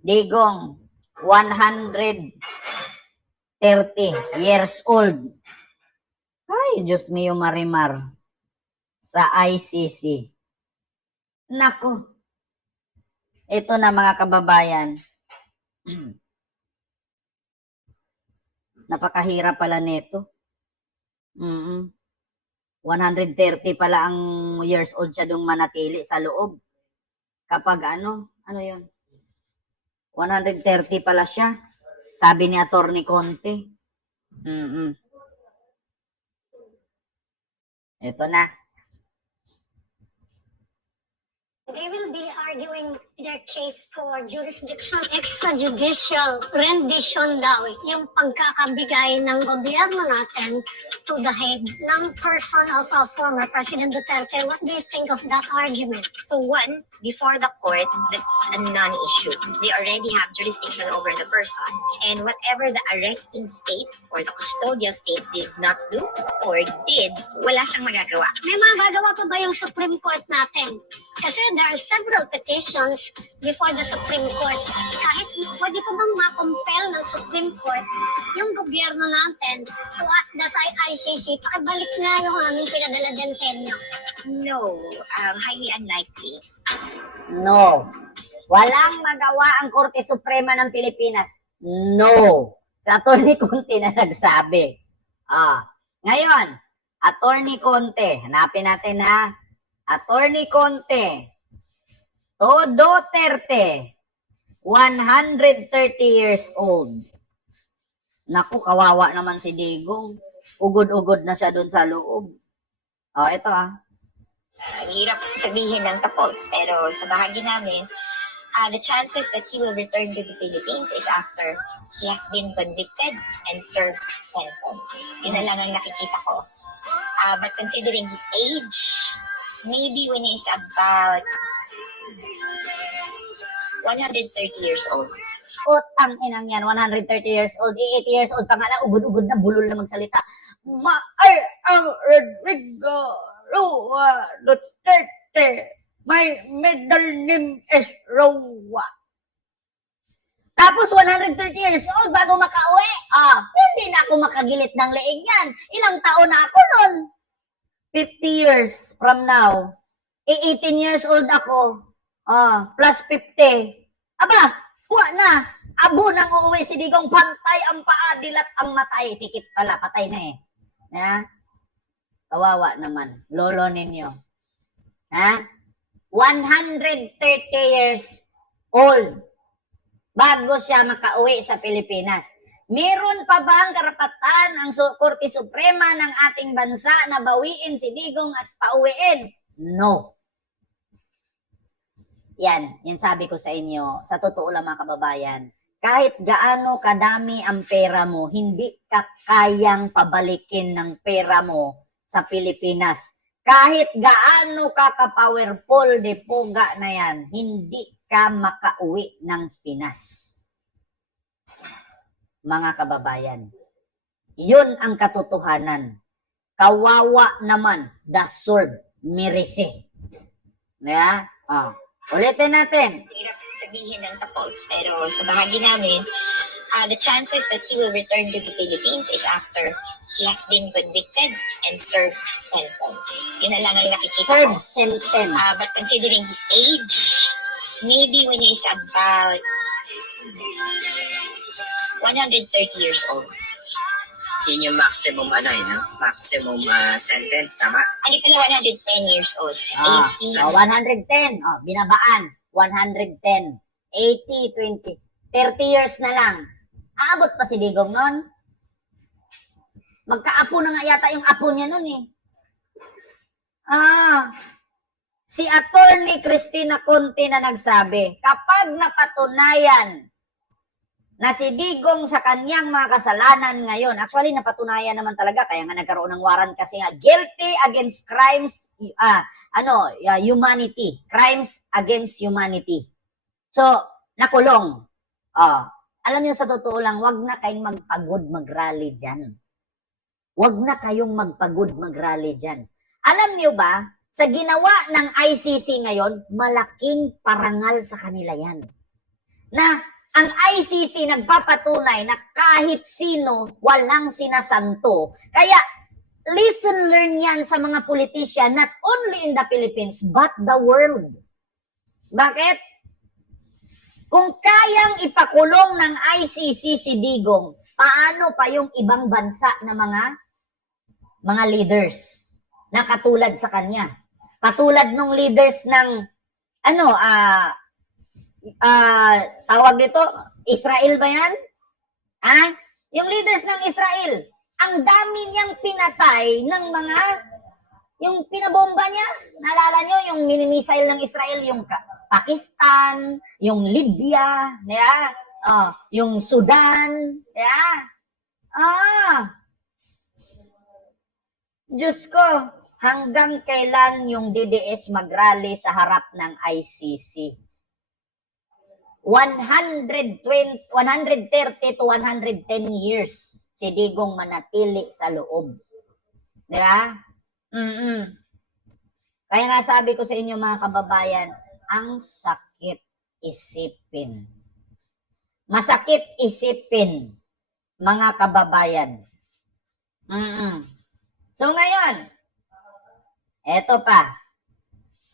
Digong, 130 years old. Ay, Diyos mio Marimar. Sa ICC. Nako. Ito na mga kababayan. Napakahirap pala nito. 130 pala ang years old siya dong manatili sa loob. Kapag ano yun? 130 pala siya. Sabi ni Attorney Conte. Ito na. They will be arguing their case for jurisdiction, extrajudicial rendition daw, yung pagkakabigay ng gobyerno natin to the head ng person of former President Duterte. What do you think of that argument? So one, before the court, that's a non-issue. They already have jurisdiction over the person. And whatever the arresting state or the custodial state did not do or did, wala siyang magagawa. May magagawa pa ba yung Supreme Court natin? Kasi there are several petitions before the Supreme Court. Kahit pwede pa bang ma-compel ng Supreme Court yung gobyerno natin to ask the ICC, pakibalik na yung aming pinadala dyan sa inyo? No, highly unlikely. No. Walang magawa ang Korte Suprema ng Pilipinas. No. Sa Attorney Conte na nagsabi. Ngayon, Attorney Conte, hanapin natin ha. Attorney Conte, to Duterte, 130 years old. Naku, kawawa naman si Digong. Ugod-ugod na siya doon sa loob. Ito Ang hirap sabihin ng tapos, pero sa bahagi namin, the chances that he will return to the Philippines is after he has been convicted and served sentence. Yun na lang ang nakikita ko. But considering his age, maybe when he's about 130 years old. Utang inang yan, 130 years old, 80 years old pa nga lang, ugod-ugod na, bulol na magsalita. Maay ang Rodrigo Roa Duterte. My middle name is Roa. Tapos 130 years old bago makauwi. Hindi na ako makagilit ng leeg yan. Ilang taon na ako nun? 50 years from now. 18 years old ako. Plus 50. Aba, huwag na. Abo nang uuwi si Digong, pantay ang paa, dilat ang matay. Tikit pala, patay na eh. Kawawa naman. Lolo ninyo. 130 years old bago siya makauwi sa Pilipinas. Meron pa ba ang karapatan ang Korte Suprema ng ating bansa na bawiin si Digong at pauwiin? No. Yan sabi ko sa inyo, sa totoo lang mga kababayan, kahit gaano kadami ang pera mo, hindi ka kayang pabalikin ng pera mo sa Pilipinas. Kahit gaano ka ka-powerful de puga na yan, hindi ka makauwi ng Pinas. Mga kababayan, yun ang katotohanan. Kawawa naman, the sword, mirisi. Ulitin natin. Hirap sabihin ng tapos, pero sa bahagi namin, the chances that he will return to the Philippines is after he has been convicted and served sentence. Yun na lang ang nakikita ko. Sentence. But considering his age, maybe when he's about 130 years old. Yun yung maximum maximum sentence, tama? Hindi pala 110 years old. 110. Binabaan. 110. 80, 20. 30 years na lang. Aabot pa si Digong nun? Magkaapo na nga yata yung apo niya nun eh. Si Attorney Cristina Conte na nagsabi, kapag napatunayan na si Digong sa kanyang mga kasalanan ngayon, actually napatunayan naman talaga, kaya nga nagkaroon ng warrant kasi nga, guilty against crimes, humanity, crimes against humanity. So, nakulong. Alam niyo sa totoo lang, wag na kayong magpagod mag-rally dyan. Wag na kayong magpagod mag-rally dyan. Alam niyo ba, sa ginawa ng ICC ngayon, malaking parangal sa kanila yan. Na ang ICC nagpapatunay na kahit sino walang sinasanto. Kaya lesson learn yan sa mga politician, not only in the Philippines, but the world. Bakit? Kung kayang ipakulong ng ICC si Digong, paano pa yung ibang bansa na mga leaders na katulad sa kanya? Katulad ng leaders ng tawag dito, Israel ba yan? Yung leaders ng Israel, ang dami niyang pinatay ng yung pinabomba niya. Naalala niyo yung mini-missile ng Israel, yung Pakistan, yung Libya, yung Sudan, Diyos ko, hanggang kailan yung DDS mag-rally sa harap ng ICC? 130 to 110 years si Digong manatili sa loob. Di ba? Kaya nga sabi ko sa inyo mga kababayan, ang sakit isipin. Masakit isipin, mga kababayan. So ngayon, eto pa.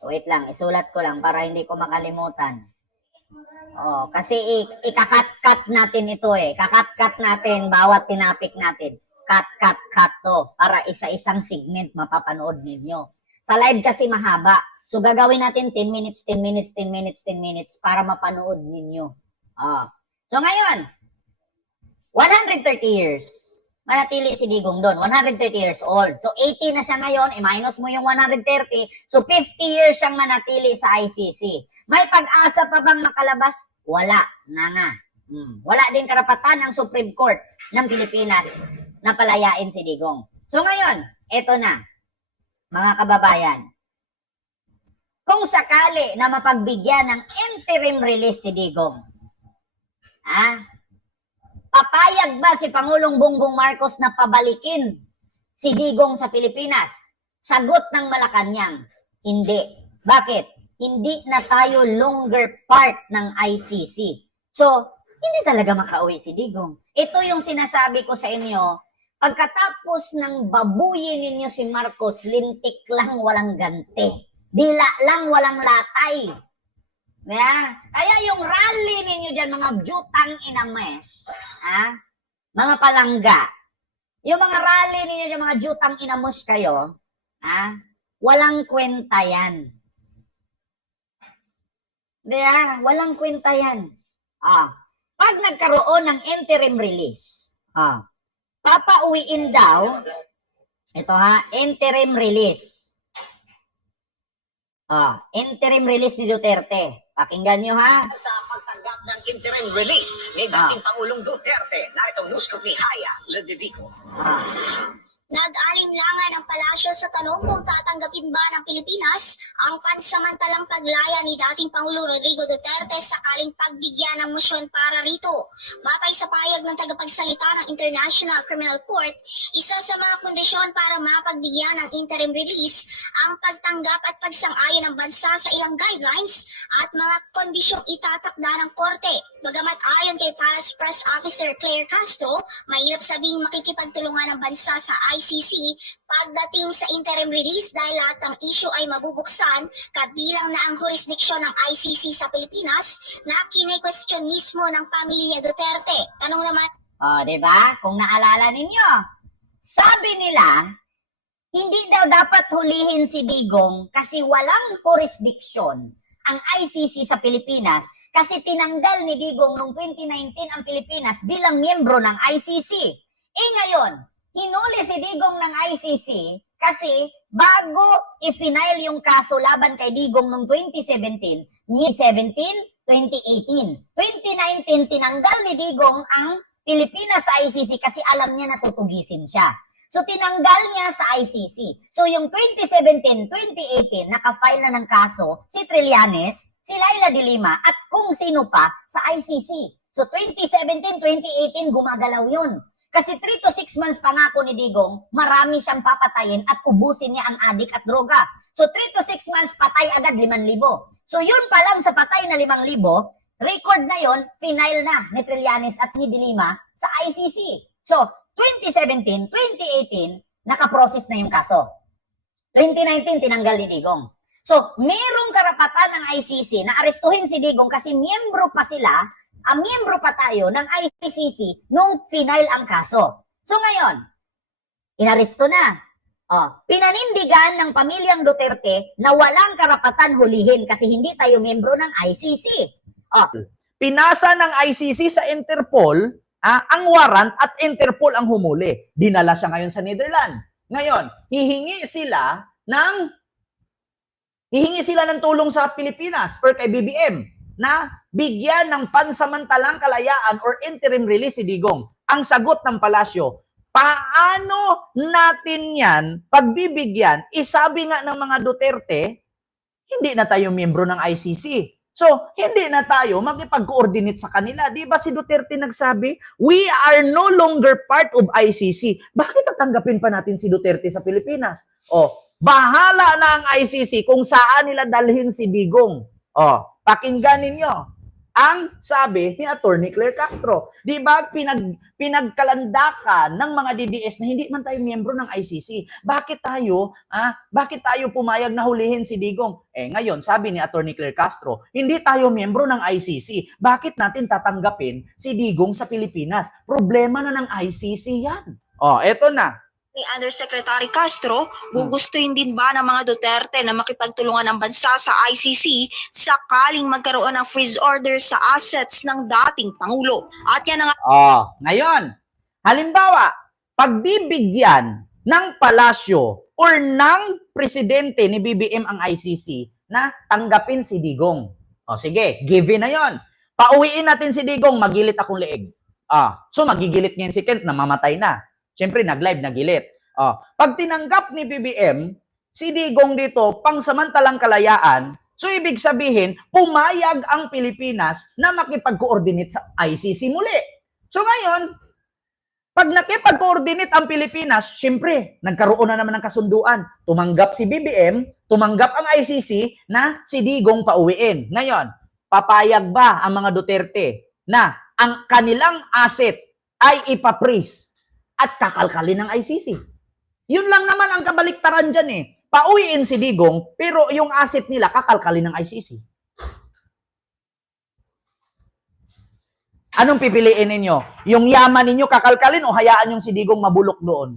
Wait lang, isulat ko lang para hindi ko makalimutan. Kasi ikakat-cut natin ito eh. Kakat-cut natin bawat tinapik natin. Cut to. Para isa-isang segment mapapanood ninyo. Sa live kasi mahaba. So gagawin natin 10 minutes para mapanood ninyo. So ngayon, 130 years. Manatili si Digong doon. 130 years old. So 80 na siya ngayon. I-minus mo yung 130. So 50 years siyang manatili sa ICC. May pag-asa pa bang makalabas? Wala na nga. Wala din karapatan ng Supreme Court ng Pilipinas na palayain si Digong. So ngayon, eto na, mga kababayan. Kung sakali na mapagbigyan ng interim release si Digong, papayag ba si Pangulong Bongbong Marcos na pabalikin si Digong sa Pilipinas? Sagot ng Malacanang, hindi. Bakit? Hindi na tayo longer part ng ICC. So, hindi talaga makauwi si Digong. Ito yung sinasabi ko sa inyo, pagkatapos ng babuyin ninyo si Marcos, lintik lang walang ganti. Dila lang walang latay. Kaya yung rally ninyo dyan, mga jutang inames, mga palangga, yung mga rally ninyo dyan, mga jutang inamos kayo, walang kwenta yan. Walang kwenta yan. Pag nagkaroon ng interim release, papauwiin daw, ito interim release. Interim release ni Duterte. Pakinggan nyo Sa pagtanggap ng interim release ni dating Pangulong Duterte, narito news ko ni Haya Ludovico. Nag-alinlangan ang palasyo sa tanong kung tatanggapin ba ng Pilipinas ang pansamantalang paglaya ni dating Pangulo Rodrigo Duterte sakaling pagbigyan ng motion para rito. Batay sa payag ng tagapagsalita ng International Criminal Court, isa sa mga kondisyon para mapagbigyan ng interim release ang pagtanggap at pagsang-ayon ng bansa sa ilang guidelines at mga kondisyong itatakda ng korte. Bagamat ayon kay Palace Press Officer Claire Castro, mahirap sabihing makikipagtulungan ng bansa sa ICC pagdating sa interim release dahil lahat ng issue ay mabubuksan kabilang na ang jurisdiksyon ng ICC sa Pilipinas na kine-question mismo ng pamilya Duterte. Tanong naman, diba? Kung naalala ninyo, sabi nila, hindi daw dapat hulihin si Digong kasi walang jurisdiksyon ang ICC sa Pilipinas kasi tinanggal ni Digong noong 2019 ang Pilipinas bilang miyembro ng ICC. Ngayon, hinuli si Digong ng ICC kasi bago i-final yung kaso laban kay Digong noong 2017, 2018, 2019 tinanggal ni Digong ang Pilipinas sa ICC kasi alam niya na tutugisin siya. So tinanggal niya sa ICC. So yung 2017, 2018, naka-file na ng kaso si Trillanes, si Laila de Lima at kung sino pa sa ICC. So 2017, 2018 gumagalaw yun. Kasi 3 to 6 months pangako ni Digong, marami siyang papatayin at ubusin niya ang adik at droga. So 3 to 6 months, patay agad 5,000. So yun pa lang sa patay na 5,000, record na yon, final na ni Trillanes at ni De Lima sa ICC. So 2017, 2018, nakaprocess na yung kaso. 2019, tinanggal ni Digong. So, merong karapatan ng ICC na arestuhin si Digong kasi miyembro pa sila, miyembro pa tayo ng ICC nung final ang kaso. So ngayon, inaresto na. Pinanindigan ng pamilyang Duterte na walang karapatan hulihin kasi hindi tayo miyembro ng ICC. Pinasa ng ICC sa Interpol ang warrant at Interpol ang humuli. Dinala siya ngayon sa Netherlands. Ngayon, hihingi sila ng tulong sa Pilipinas or kay BBM na bigyan ng pansamantalang kalayaan or interim release si Digong. Ang sagot ng palasyo, paano natin yan pagbibigyan? Isabi nga ng mga Duterte, hindi na tayo miyembro ng ICC. So, hindi na tayo makipag-coordinate sa kanila. Di ba si Duterte nagsabi, we are no longer part of ICC. Bakit tatanggapin pa natin si Duterte sa Pilipinas? Bahala na ang ICC kung saan nila dalhin si Digong. Pakinggan ninyo ang sabi ni Attorney Claire Castro. Di ba pinagkalandakan ng mga DDS na hindi man tayo miyembro ng ICC. Bakit tayo pumayag na hulihin si Digong? Ngayon, sabi ni Attorney Claire Castro, hindi tayo miyembro ng ICC. Bakit natin tatanggapin si Digong sa Pilipinas? Problema na ng ICC yan. Eto na. Ni Undersecretary Castro, gugustuhin din ba ng mga Duterte na makipagtulungan ang bansa sa ICC sakaling magkaroon ng freeze order sa assets ng dating Pangulo? At yan ang... Ngayon, halimbawa, pagbibigyan ng palasyo or ng presidente ni BBM ang ICC na tanggapin si Digong. Sige, given na yon. Pauwiin natin si Digong, magilit akong leeg. So magigilit ngayon si Kent, namamatay na. Siyempre, nag-live, nagilit. Pag tinanggap ni BBM, si Digong dito, pangsamantalang kalayaan, so ibig sabihin, pumayag ang Pilipinas na makipag-coordinate sa ICC muli. So ngayon, pag nakipag-coordinate ang Pilipinas, siyempre, nagkaroon na naman ng kasunduan. Tumanggap si BBM, tumanggap ang ICC na si Digong pauwiin. Ngayon, papayag ba ang mga Duterte na ang kanilang asset ay ipapris at kakalkalin ng ICC? Yun lang naman ang kabaliktaran dyan eh. Pauwiin si Digong, pero yung asset nila kakalkalin ng ICC. Anong pipiliin ninyo? Yung yaman ninyo kakalkalin o hayaan yung si Digong mabulok doon?